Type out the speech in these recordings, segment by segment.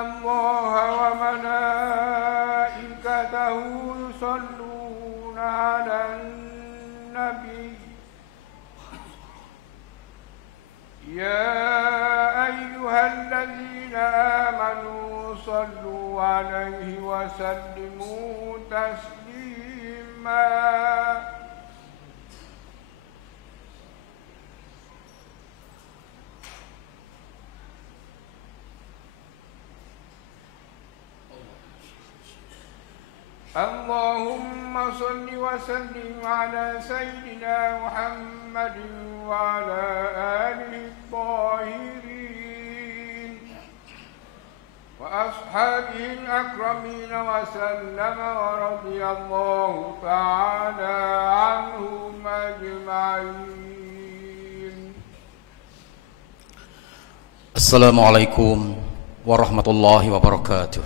الله وملائكته يصلون على النبي يا أيها الذين آمنوا صلوا عليه وسلموا تسليما اللهم صل وسلم على سيدنا محمد وعلى آله الطاهرين وأصحابه الأكرمين وسلم ورضي الله تعالى عنهم أجمعين. السلام عليكم ورحمة الله وبركاته.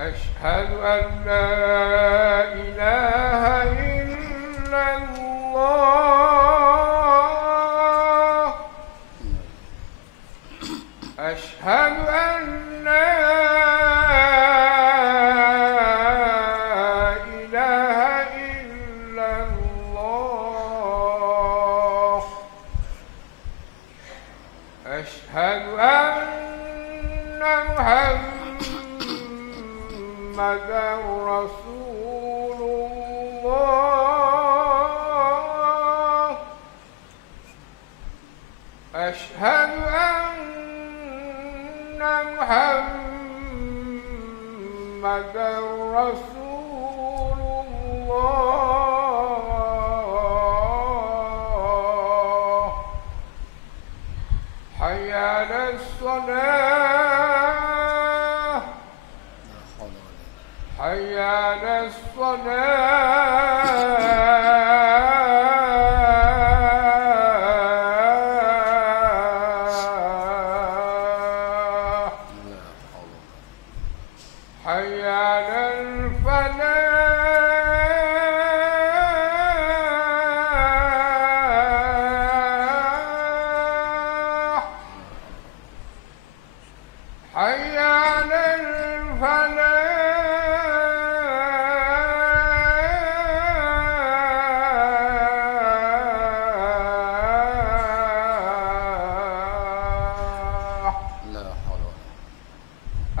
أشهد أن لا إله إلا الله أشهد أن لا إله إلا الله أشهد أن محمدًا رسول الله أشهد أن محمدًا رسول الله حي على الصلاة حي على الصلاة حي على الفلاح حي على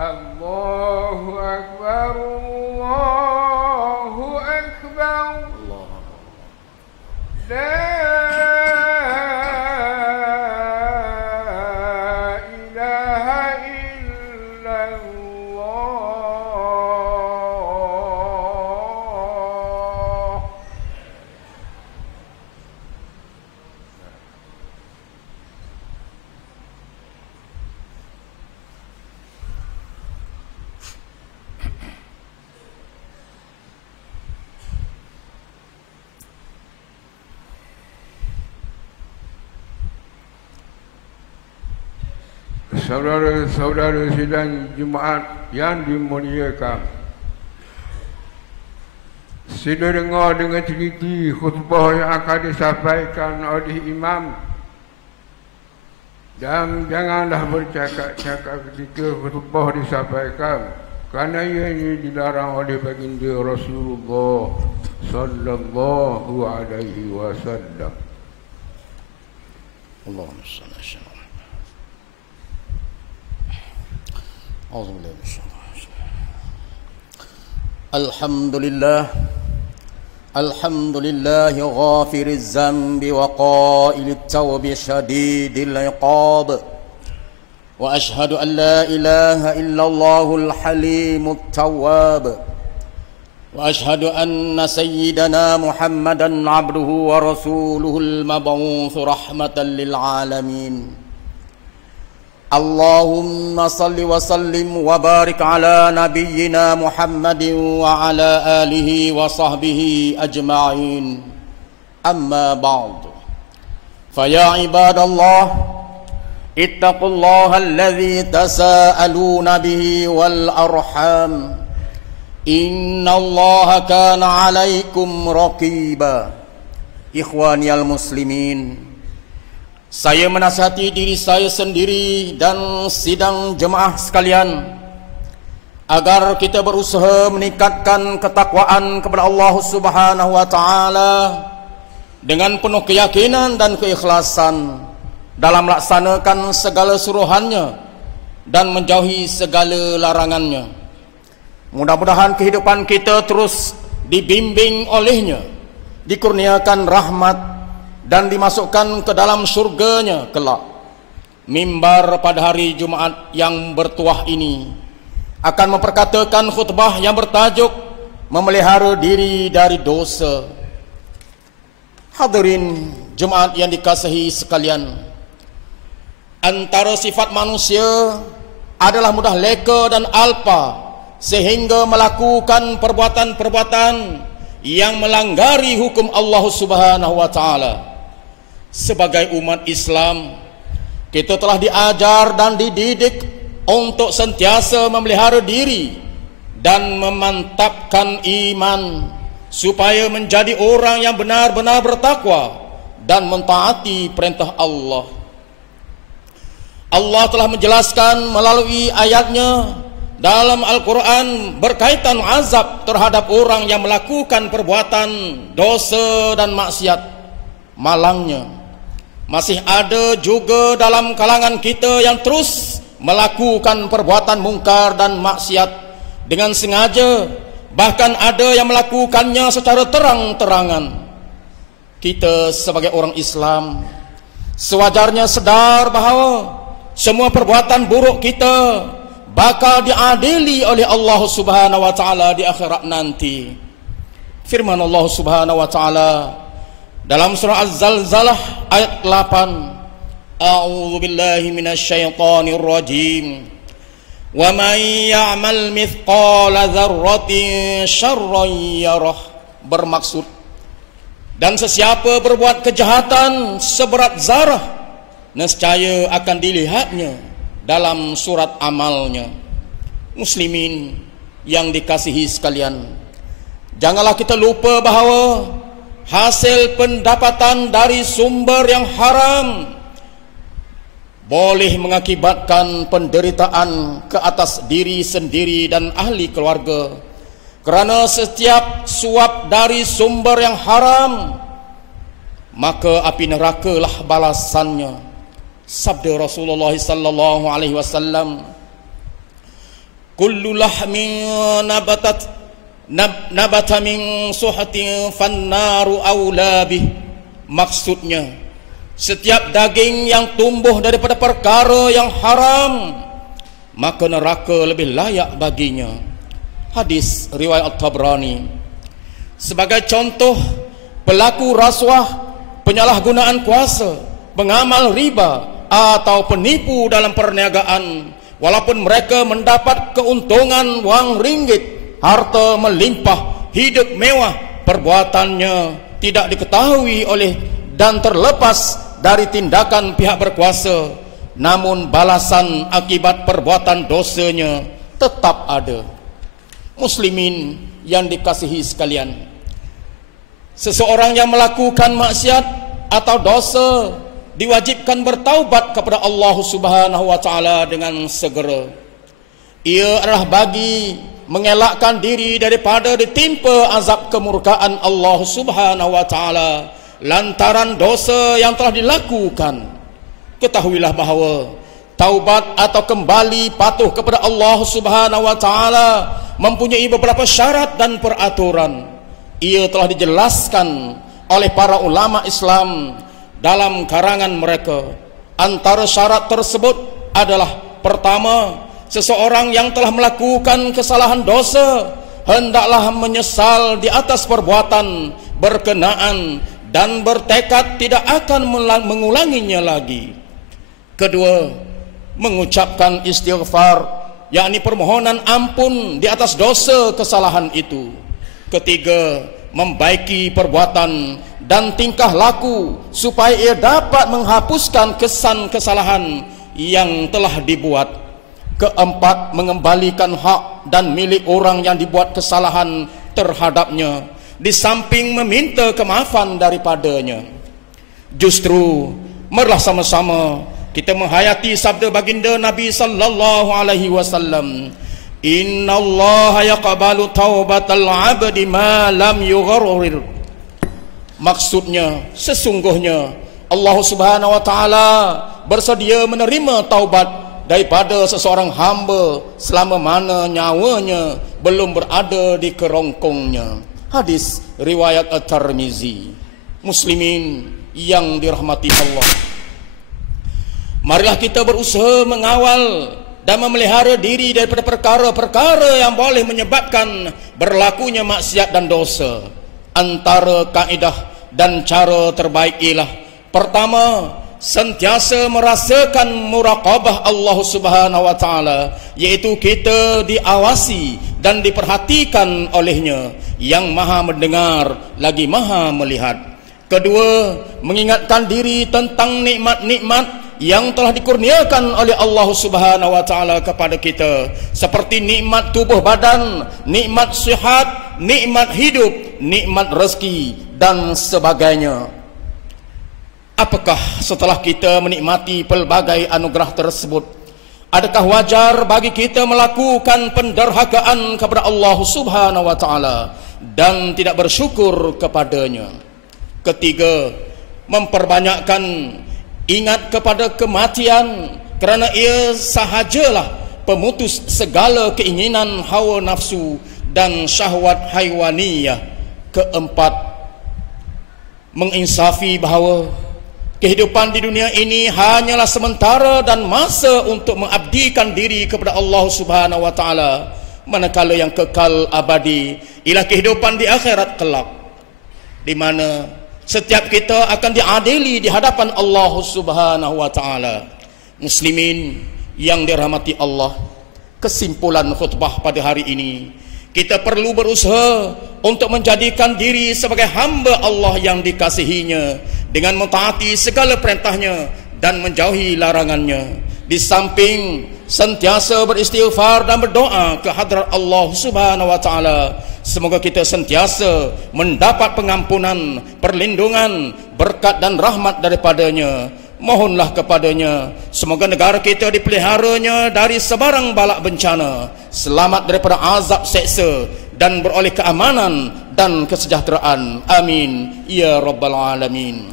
الله أكبر الله أكبر لا إله إلا الله Saudara-saudara sidang Jumaat yang dimuliakan, sila dengar dengan teliti khutbah yang akan disampaikan oleh imam dan janganlah bercakap-cakap ketika khutbah disampaikan, kerana ia ini dilarang oleh baginda Rasulullah sallallahu alaihi wasallam. Allahumma salli ala sayyidina أعوذ بالله من الشيطان الرجيم. الحمد لله غافر الذنب وقائل التوب شديد العقاب وأشهد أن لا إله إلا الله الحليم التواب وأشهد أن سيدنا محمدا عبده ورسوله المبعوث رحمة للعالمين اللهم صل وسلم وبارك على نبينا محمد وعلى آله وصحبه أجمعين أما بعد فيا عباد الله اتقوا الله الذي تساءلون به والأرحام إن الله كان عليكم رقيبا إخواني المسلمين. Saya menasihati diri saya sendiri dan sidang jemaah sekalian agar kita berusaha meningkatkan ketakwaan kepada Allah Subhanahu wa taala dengan penuh keyakinan dan keikhlasan dalam melaksanakan segala suruhannya dan menjauhi segala larangannya. Mudah-mudahan kehidupan kita terus dibimbing olehnya, dikurniakan rahmat dan dimasukkan ke dalam syurganya kelak. Mimbar pada hari Jumaat yang bertuah ini akan memperkatakan khutbah yang bertajuk memelihara diri dari dosa. Hadirin Jumaat yang dikasihi sekalian, antara sifat manusia adalah mudah leka dan alpa sehingga melakukan perbuatan-perbuatan yang melanggari hukum Allah Subhanahu wa taala. Sebagai umat Islam, kita telah diajar dan dididik untuk sentiasa memelihara diri dan memantapkan iman supaya menjadi orang yang benar-benar bertakwa dan mentaati perintah Allah. Allah telah menjelaskan melalui ayatnya dalam Al-Quran berkaitan azab terhadap orang yang melakukan perbuatan dosa dan maksiat. Malangnya masih ada juga dalam kalangan kita yang terus melakukan perbuatan mungkar dan maksiat dengan sengaja, bahkan ada yang melakukannya secara terang-terangan. Kita sebagai orang Islam sewajarnya sadar bahawa semua perbuatan buruk kita bakal diadili oleh Allah Subhanahu wa taala di akhirat nanti. Firman Allah Subhanahu wa taala dalam surah Az-Zalzalah ayat 8, A'udzu billahi minasyaitonir rajim. Wa may ya'mal mithqala dzarratin syarran yarah. Bermaksud, dan sesiapa berbuat kejahatan seberat zarah, nescaya akan dilihatnya dalam surat amalnya. Muslimin yang dikasihi sekalian, janganlah kita lupa bahawa hasil pendapatan dari sumber yang haram boleh mengakibatkan penderitaan ke atas diri sendiri dan ahli keluarga, kerana setiap suap dari sumber yang haram maka api nerakalah balasannya. Sabda Rasulullah sallallahu alaihi wasallam, kullu lahmin nabata min suhatin fannaru aula bih. Maksudnya, setiap daging yang tumbuh daripada perkara yang haram maka neraka lebih layak baginya. Hadis riwayat At-Tabrani. Sebagai contoh, pelaku rasuah, penyalahgunaan kuasa, pengamal riba atau penipu dalam perniagaan, walaupun mereka mendapat keuntungan wang ringgit, harta melimpah, hidup mewah, perbuatannya tidak diketahui oleh dan terlepas dari tindakan pihak berkuasa, namun balasan akibat perbuatan dosanya tetap ada. Muslimin yang dikasihi sekalian, seseorang yang melakukan maksiat atau dosa diwajibkan bertaubat kepada Allah Subhanahu wa taala dengan segera. Ia adalah bagi mengelakkan diri daripada ditimpa azab kemurkaan Allah Subhanahu wa taala lantaran dosa yang telah dilakukan. Ketahuilah bahawa taubat atau kembali patuh kepada Allah Subhanahu wa taala mempunyai beberapa syarat dan peraturan. Ia telah dijelaskan oleh para ulama Islam dalam karangan mereka. Antara syarat tersebut adalah, pertama, seseorang yang telah melakukan kesalahan dosa hendaklah menyesal di atas perbuatan berkenaan dan bertekad tidak akan mengulanginya lagi. Kedua, mengucapkan istighfar, yakni permohonan ampun di atas dosa kesalahan itu. Ketiga, membaiki perbuatan dan tingkah laku supaya ia dapat menghapuskan kesan kesalahan yang telah dibuat. Keempat, mengembalikan hak dan milik orang yang dibuat kesalahan terhadapnya, di samping meminta kemaafan daripadanya. Justru marilah sama-sama kita menghayati sabda baginda Nabi sallallahu alaihi wasallam, innallaha yaqbalu taubatal 'abdi ma lam yugharrir. Maksudnya, sesungguhnya Allah Subhanahu wa taala bersedia menerima taubat daripada seseorang hamba selama mana nyawanya belum berada di kerongkongnya. Hadis riwayat At-Tirmizi. Muslimin yang dirahmati Allah, marilah kita berusaha mengawal dan memelihara diri daripada perkara-perkara yang boleh menyebabkan berlakunya maksiat dan dosa. Antara kaedah dan cara terbaik ialah: pertama, sentiasa merasakan muraqabah Allah Subhanahu wa taala, iaitu kita diawasi dan diperhatikan olehnya yang Maha mendengar lagi Maha melihat. Kedua, mengingatkan diri tentang nikmat-nikmat yang telah dikurniakan oleh Allah Subhanahu wa taala kepada kita, seperti nikmat tubuh badan, nikmat sihat, nikmat hidup, nikmat rezeki dan sebagainya. Apakah setelah kita menikmati pelbagai anugerah tersebut, adakah wajar bagi kita melakukan penderhakaan kepada Allah Subhanahu wa taala dan tidak bersyukur kepadanya? Ketiga, memperbanyakkan ingat kepada kematian, kerana ia sahajalah pemutus segala keinginan hawa nafsu dan syahwat haiwaniyah. Keempat, menginsafi bahawa kehidupan di dunia ini hanyalah sementara dan masa untuk mengabdikan diri kepada Allah Subhanahu wa taala, manakala yang kekal abadi ialah kehidupan di akhirat kelak, di mana setiap kita akan diadili di hadapan Allah Subhanahu wa taala. Muslimin yang dirahmati Allah, kesimpulan khutbah pada hari ini, kita perlu berusaha untuk menjadikan diri sebagai hamba Allah yang dikasihinya dengan mentaati segala perintahnya dan menjauhi larangannya, di samping sentiasa beristighfar dan berdoa ke hadrat Allah Subhanahu wa taala. Semoga kita sentiasa mendapat pengampunan, perlindungan, berkat dan rahmat daripadanya. Mohonlah kepadanya, semoga negara kita dipeliharanya dari sebarang balak bencana, selamat daripada azab seksa, dan beroleh keamanan dan kesejahteraan. Amin ya rabbal alamin.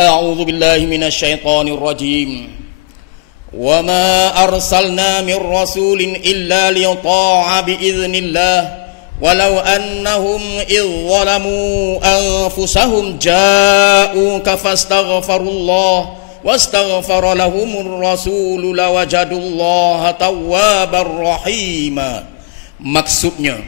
A'udzu billahi minasyaitonir rajim. Wa ma arsalna mir rasulin illa liyuta'a bi idznillah walau annahum idh zalamu anfusahum ja'uka fastaghfirullah wastaghfara lahumur rasul lawajadullaha tawwabar rahima. Maksudnya,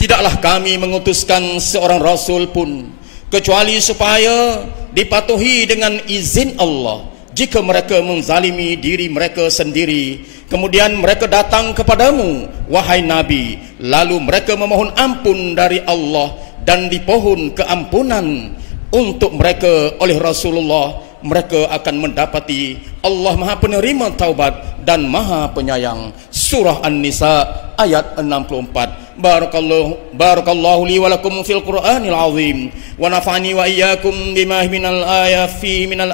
tidaklah kami mengutuskan seorang rasul pun kecuali supaya dipatuhi dengan izin Allah. Jika mereka menzalimi diri mereka sendiri, kemudian mereka datang kepadamu, wahai Nabi, lalu mereka memohon ampun dari Allah dan dipohon keampunan untuk mereka oleh Rasulullah, mereka akan mendapati Allah Maha Penerima Taubat dan Maha Penyayang. Surah An-Nisa ayat 64. Barakallahu li wa lakum fil Qur'anil azim wa nafa'ani wa iyyakum bima minal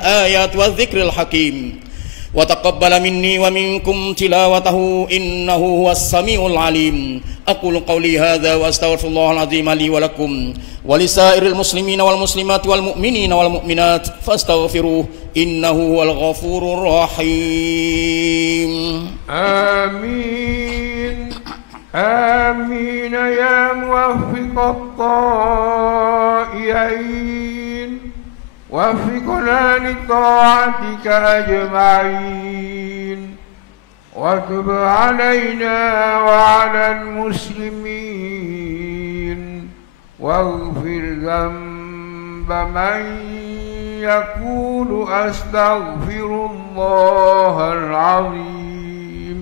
ayat wa dzikril hakim wa taqabbala minni wa minkum tilawatahu innahu huwas samiul alim. Aqulu qawli hadza wa astaghfirullahal azim li wa lakum wa lisairil muslimina wal muslimat wal mu'minina wal mu'minat fastaghfiruh innahu huwal ghafurur rahim. Amin. آمين يا موفق الطائعين وفقنا لطاعتك أجمعين وتب علينا وعلى المسلمين واغفر ذنب من يقول أستغفر الله العظيم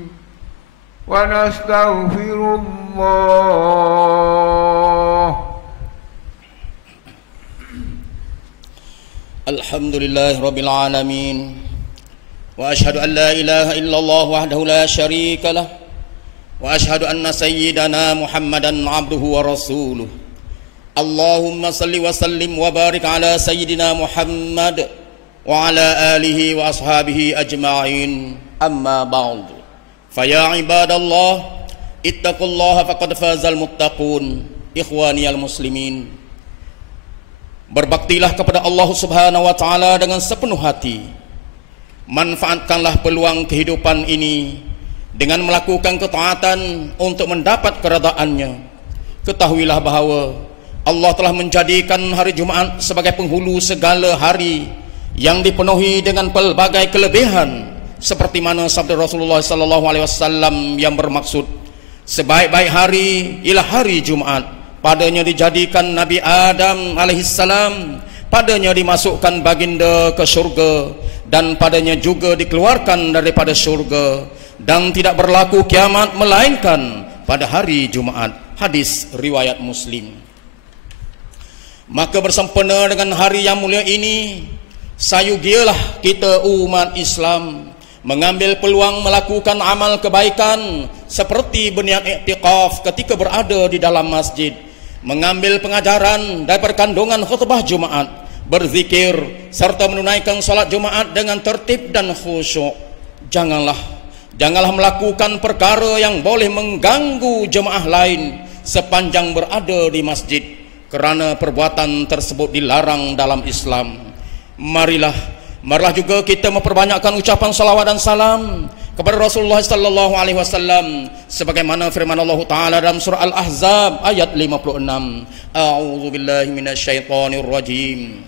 ونستغفر الله. الحمد لله رب العالمين وأشهد أن لا إله إلا الله وحده لا شريك له وأشهد أن سيدنا محمدا عبده ورسوله. اللهم صل وسلم وبارك على سيدنا محمد وعلى آله وأصحابه أجمعين. أما بعد فيا عباد الله اتقوا الله فقد فاز المتقون. إخواني المسلمين, berbaktilah kepada Allah Subhanahu wa taala dengan sepenuh hati. Manfaatkanlah peluang kehidupan ini dengan melakukan ketaatan untuk mendapat keredaannya. Ketahuilah bahawa Allah telah menjadikan hari Jumaat sebagai penghulu segala hari yang dipenuhi dengan pelbagai kelebihan, seperti mana sabda Rasulullah sallallahu alaihi wasallam yang bermaksud sebaik-baik hari ialah hari Jumaat. Padanya dijadikan Nabi Adam alaihissalam, padanya dimasukkan baginda ke syurga, dan padanya juga dikeluarkan daripada syurga, dan tidak berlaku kiamat melainkan pada hari Jumaat. Hadis riwayat Muslim. Maka bersempena dengan hari yang mulia ini, sayugialah kita umat Islam mengambil peluang melakukan amal kebaikan seperti berniat iktikaf ketika berada di dalam masjid, mengambil pengajaran daripada kandungan khutbah Jumaat, berzikir serta menunaikan salat Jumaat dengan tertib dan khusyuk. Janganlah melakukan perkara yang boleh mengganggu jemaah lain sepanjang berada di masjid, kerana perbuatan tersebut dilarang dalam Islam. Marilah juga kita memperbanyakkan ucapan salawat dan salam kepada Rasulullah sallallahu alaihi wasallam sebagaimana firman Allah taala dalam surah Al-Ahzab ayat 56. A'udzubillahi minasyaitonir rajim.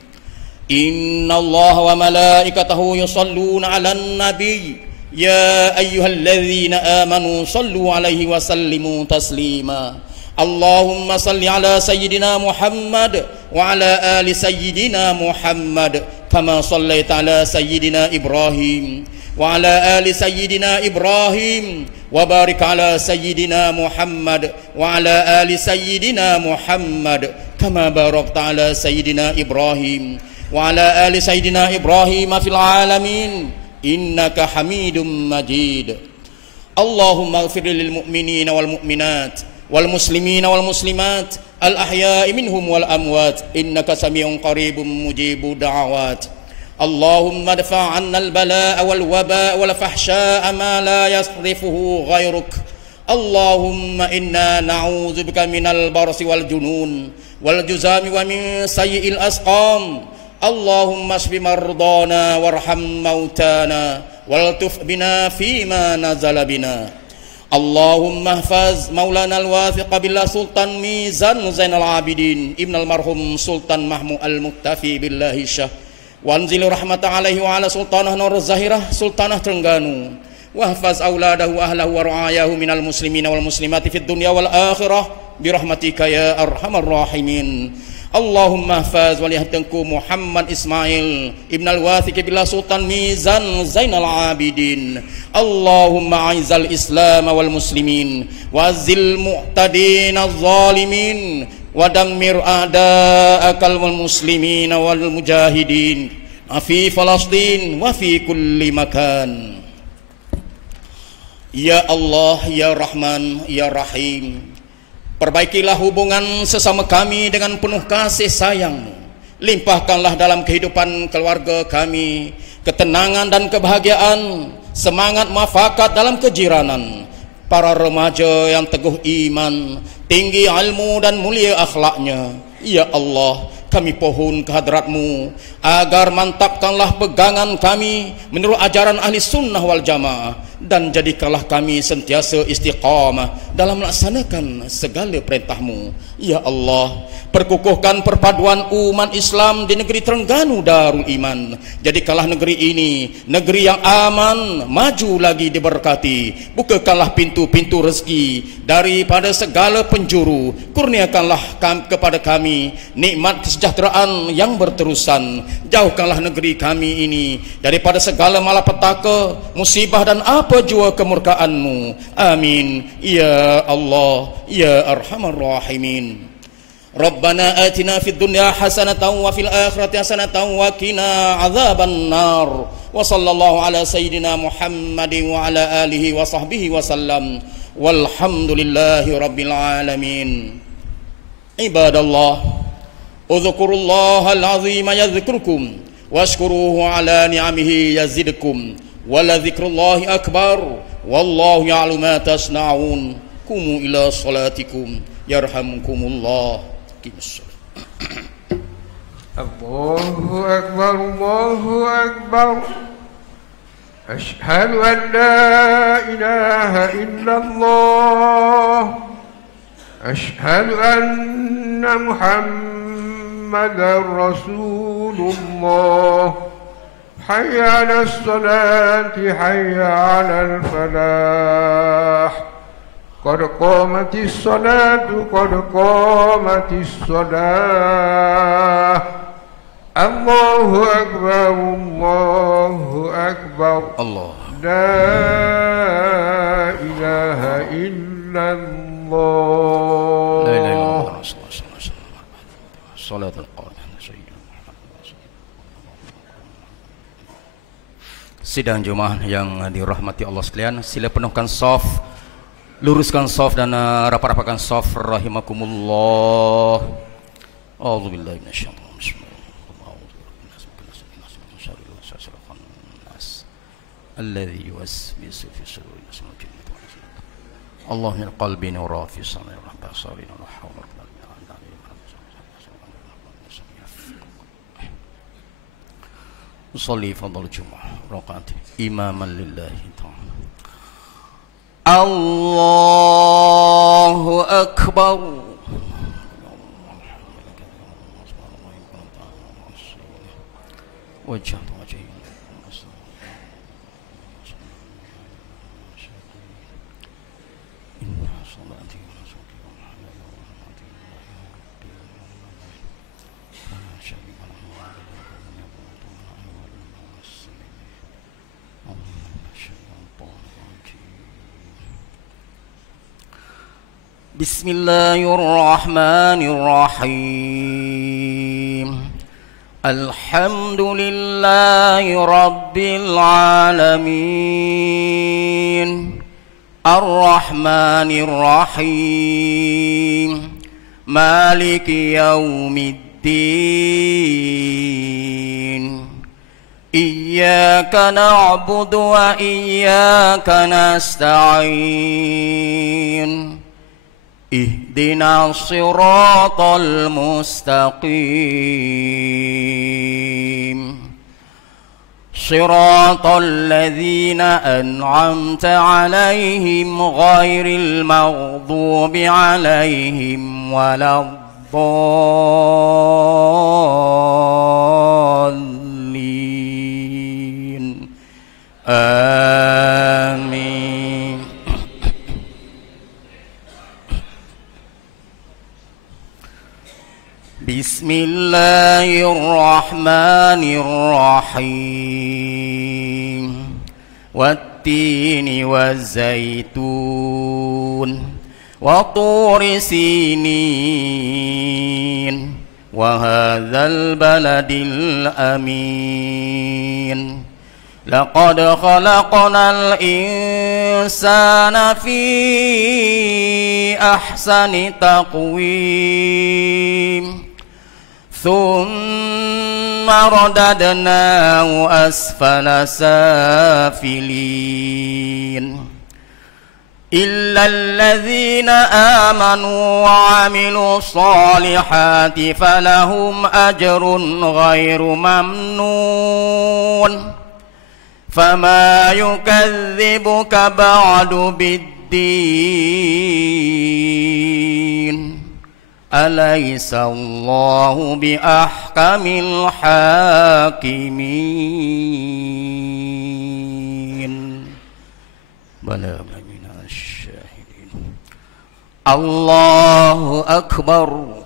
Innallaha wa malaikatahu yusholluna 'alan nabiy ya ayyuhalladzina amanu shallu 'alaihi wa sallimu taslima. Allahumma salli ala sayyidina Muhammad wa ala ali sayyidina Muhammad kama sallaita ala sayyidina Ibrahim wa ala ali sayyidina Ibrahim wa barik ala sayyidina Muhammad wa ala ali sayyidina Muhammad kama barakta ala sayyidina Ibrahim wa ala ali sayyidina Ibrahim fil alamin innaka Hamidum Majid. Allahumma ighfir lil mu'minina wal mu'minat wal muslimina wal muslimat al ahya'i minhum wal amwat innaka sami'un qaribun mujibud da'awat. Allahumma dfa' 'anna al bala'a wal waba'a wal fahsya'a ma la yasrifuhu ghayruk. Allahumma inna na'udzubika minal barsi wal junun wal juzami wa min sayyi'il asqam. Allahumma shfi mardana warham mautana waltuf bina fima nazala bina. Allahumma hafaz maulana al-wathiq billah Sultan Mizan Zainal Abidin Ibn al-marhum Sultan Mahmud al-Muktafi billahi syah wa anzil rahmatan alaihi wa ala Sultanah Nur Zahirah Sultanah Terengganu wa hafaz auladahu ahlahu wa ru'ayahu minal muslimina wal muslimati fid dunya wal akhirah birahmatika ya arhamar rahimin. Allahumma hafaz waliyahtanku Muhammad Ismail Ibn al-Wathiq billah Sultan Mizan Zainal Abidin. Allahumma aizal Islam wal muslimin wa zil mu'tadin az-zalimin wa dammir a'da'akal wal muslimin wal mujahidin fi Palestin wa fi kulli makan. Ya Allah, ya Rahman, ya Rahim, perbaikilah hubungan sesama kami dengan penuh kasih sayang-Mu. Limpahkanlah dalam kehidupan keluarga kami ketenangan dan kebahagiaan, semangat muafakat dalam kejiranan. Para remaja yang teguh iman, tinggi ilmu dan mulia akhlaknya. Ya Allah, kami pohon ke hadrat-Mu agar mantapkanlah pegangan kami menurut ajaran ahli sunnah wal jamaah, dan jadikanlah kami sentiasa istiqamah dalam melaksanakan segala perintah-Mu. Ya Allah, perkukuhkan perpaduan umat Islam di negeri Terengganu Darul Iman. Jadikanlah negeri ini negeri yang aman, maju lagi diberkati. Bukakanlah pintu-pintu rezeki daripada segala penjuru. Kurniakanlah kepada kami nikmat kesejahteraan yang berterusan. Jauhkanlah negeri kami ini daripada segala malapetaka, musibah dan apa jua kemurkaan-Mu. Amin. Ya Allah, ya Arhamar Rahimin. Rabbana atina fid dunya hasanatan wa fil akhirati hasanatan wa qina adzaban nar. Wa sallallahu ala sayyidina Muhammadin wa ala alihi wa sahbihi wa sallam. Walhamdulillahi rabbil alamin. Ibadallah, udzukurullaha al-azima yadhkurkum washkuruhu ala ni'amihi yazidkum. Wala dzikrullahi akbar. Wallahu ya'lamu ma tasna'un. Qumu ila salatikum yarhamkumullah. Allahu Akbar, Allahu Akbar. Ashhadu an la ilaha illallah. Ashhadu anna Muhammadar Rasulullah. Hayya 'alas salati, hayya 'alal falah. Qad qamatis salatu, qad qamatis salah. Allahu Akbar, Allahu Akbar. Allah. La ilaha illallah. La ilaha illallah. Salatul Qur'an. Sidang jemaah yang dirahmati Allah sekalian, sila penuhkan shaf, luruskan shaf dan rapat-rapatkan shaf rahimakumullah. A'udzubillahi minasyaitonir rajim. Alladzi yuwaswisu fi sudurin nas. Allah min qalbi nura fi sam'i basarin la hawla wala quwwata illa billah. Usalli fadhal jumu'ah raq'at imaman lillahi ta'ala. Allahu Akbar. Wajah Bismillahirrahmanirrahim. Alhamdulillahi rabbil alamin. Ar-Rahmanir-Rahim. Maliki yaumiddin. Iyyaka na'budu wa iyyaka nasta'in. Ihdinas siratal mustaqim. Siratal ladzina an'amta 'alaihim ghairil maghdubi 'alaihim waladdallin. Amin. Bismillahirrahmanirrahim. Wattini wazzaitun wa turi sinin wa hadzal baladil amin. Laqad khalaqnal insana fi ahsani taqwim. Thumma radadnahu asfala safilin. Illa alladhina amanu wa amilu salihati falahum ajrun ghairu mamnun. فما يكذبك بعد بالدين أليس الله بأحكم الحاكمين بلى من الشاهدين الله أكبر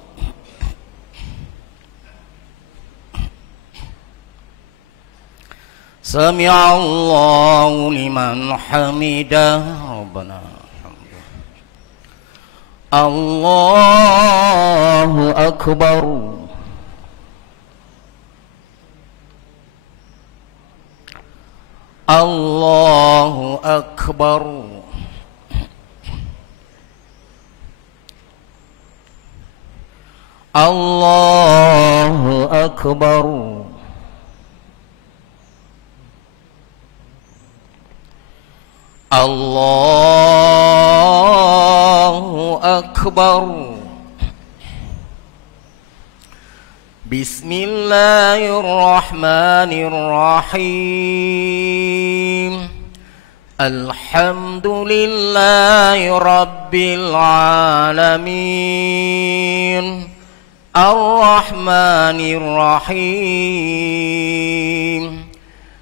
سمع الله لمن حمده ربنا الله أكبر الله أكبر الله أكبر الله أكبر بسم الله الرحمن الرحيم الحمد لله رب العالمين الرحمن الرحيم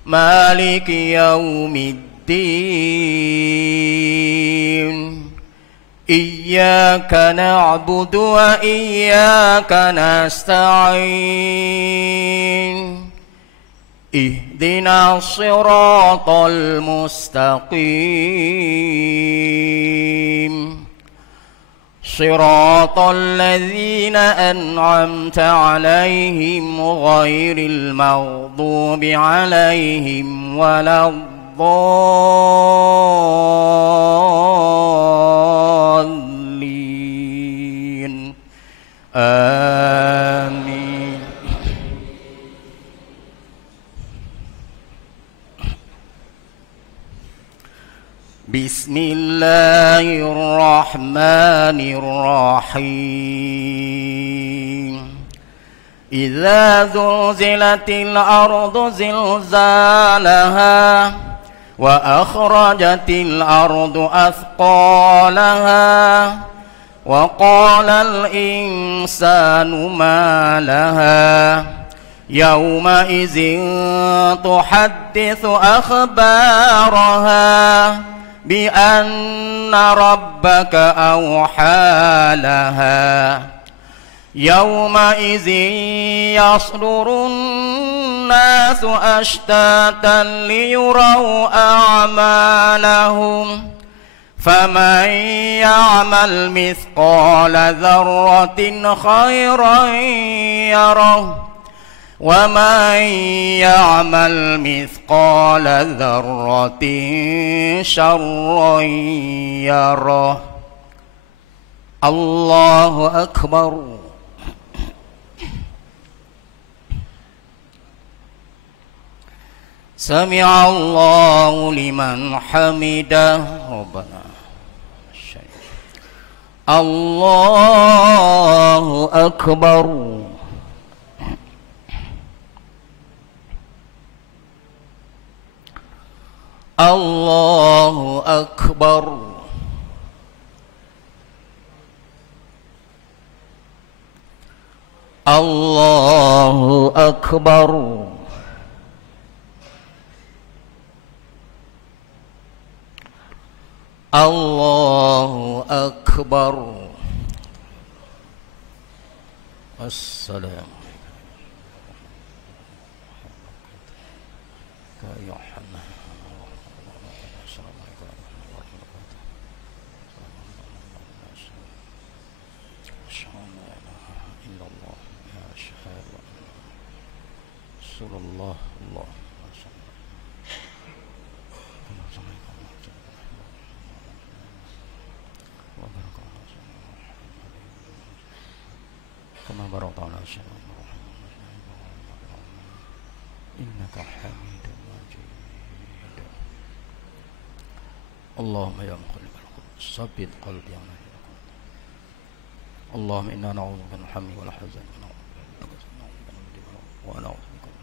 مالك يوم الدين إياك نعبد وإياك نستعين اهدنا الصراط المستقيم صراط الذين أنعمت عليهم غير المغضوب عليهم ولا الضالين آمين بسم الله الرحمن الرحيم إذا زلزلت الأرض زلزالها وأخرجت الأرض أثقالها وقال الإنسان ما لها يومئذ تحدث أخبارها بأن ربك أوحى لها يومئذ يصدر الناس أشتاتا ليروا أعمالهم فمن يعمل مثقال ذرة خيرا يره ومن يعمل مثقال ذرة شرا يره الله أكبر سمع الله لمن حمده ربنا الله أكبر الله أكبر الله أكبر الله أكبر السلام الله الله كما باركت على إنك حميد مجيد اللهم يا مقلب القلوب ثبت قلبي على دينك اللهم إنا نعوذ بك من الهم والحزن ونعوذ بك من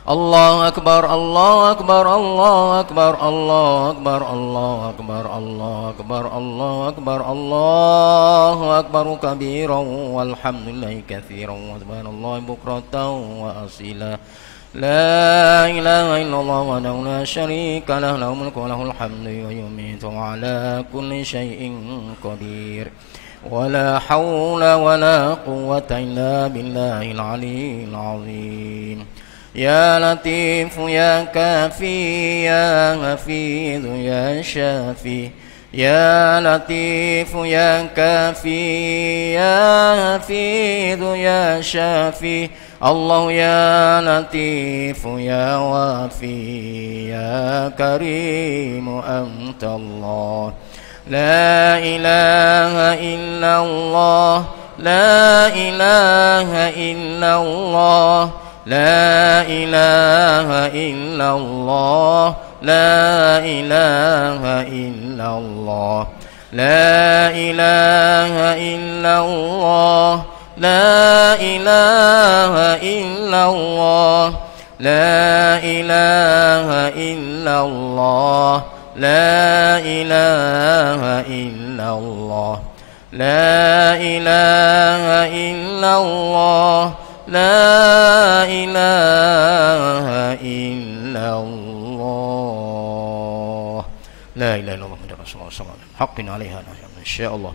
الله أكبر الله أكبر الله أكبر الله أكبر الله أكبر الله أكبر الله أكبر الله أكبر كبيرا والحمد لله كثيرا وسبحان الله بكرة وأصيلا لا إله إلا الله وحده لا شريك له له الملك وله الحمد ويميت وعلى كل شيء قدير ولا حول ولا قوة إلا بالله العلي العظيم يا لطيف يا كافي يا حفيظ يا شافي يا لطيف يا كافي يا حفيظ يا شافي الله يا لطيف يا وافي يا كريم أنت الله لا إله إلا الله لا إله إلا الله لا إله إلا الله لا إله إلا الله لا إله إلا الله لا إله إلا الله لا إله إلا الله لا إله إلا الله لا إله إلا الله لا إله إلا الله لا إله إلا الله محمد رسول الله صلى الله عليه وسلم حق عليها إن شاء الله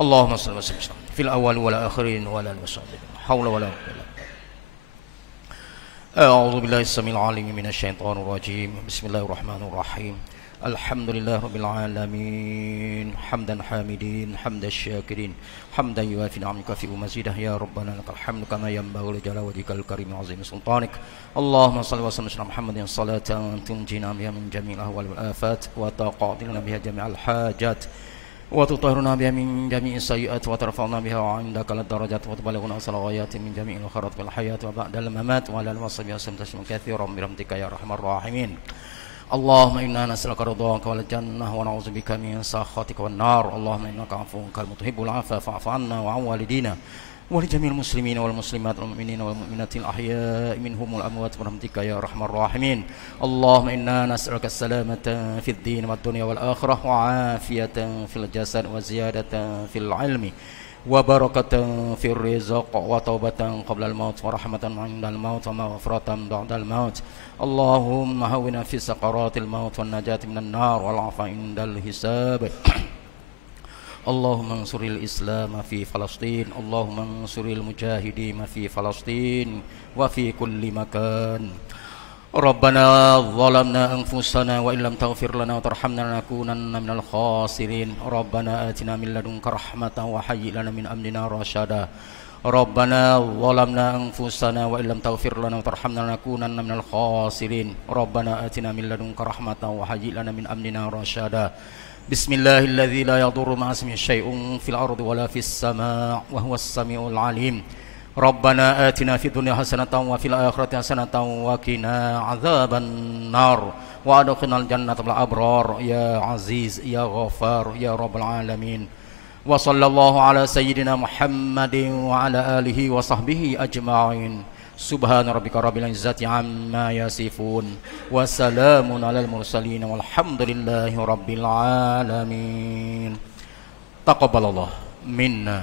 اللهم صل وسلم في الأول والآخرين ولا المصادق حول ولا قوة أعوذ بالله السميع العليم من الشيطان الرجيم بسم الله الرحمن الرحيم الحمد لله رب العالمين حمدا حامدين حمد الشاكرين حمدا يوافي نعمك في مزيده يا ربنا لك الحمد كما ينبغي لجلال وجهك الكريم وعظيم سلطانك اللهم صل وسلم على محمد صلاة تنجينا بها من جميع الأهوال والآفات وتقضي لنا بها جميع الحاجات وتطهرنا بها من جميع السيئات وترفعنا بها عندك الدرجات وتبلغنا أصل الغايات من جميع الخيرات في الحياة وبعد الممات وعلى الوصف وسلم تسليما كثيرا برحمتك يا أرحم الراحمين اللهم إنا نسألك رضاك والجنة ونعوذ بك من سخطك والنار اللهم إنك عفو كريم تحب العفو فاعف عنا وعن والدينا ولجميع المسلمين والمسلمات والمؤمنين والمؤمنات الأحياء منهم والأموات برحمتك يا أرحم الراحمين اللهم إنا نسألك السلامة في الدين والدنيا والآخرة وعافية في الجسد وزيادة في العلم وبركة في الرزق وتوبة قبل الموت ورحمة عند الموت ومغفرة بعد الموت اللهم هونا في سقرات الموت والنجاة من النار والعفو عند الحساب اللهم انصر الإسلام في فلسطين اللهم انصر المجاهدين في فلسطين وفي كل مكان ربنا ظلمنا أنفسنا وإن لم تغفر لنا وترحمنا لنكونن من الخاسرين ربنا آتنا من لدنك رحمة وهيئ لنا من أمرنا رشدا ربنا ظلمنا أنفسنا وإن لم تغفر لنا وترحمنا لنكونن من الخاسرين ربنا آتنا من لدنك رحمة وهيئ لنا من أمرنا رشدا بسم الله الذي لا يضر مع اسمه شيء في الأرض ولا في السماء وهو السميع العليم ربنا آتنا في الدنيا حسنة وفي الآخرة حسنة وقنا عذاب النار وأدخلنا الجنة مع الأبرار يا عزيز يا غفار يا رب العالمين وصلى الله على سيدنا محمد وعلى آله وصحبه أجمعين سبحان ربك رب العزة عما يصفون وسلام على المرسلين والحمد لله رب العالمين تقبل الله منا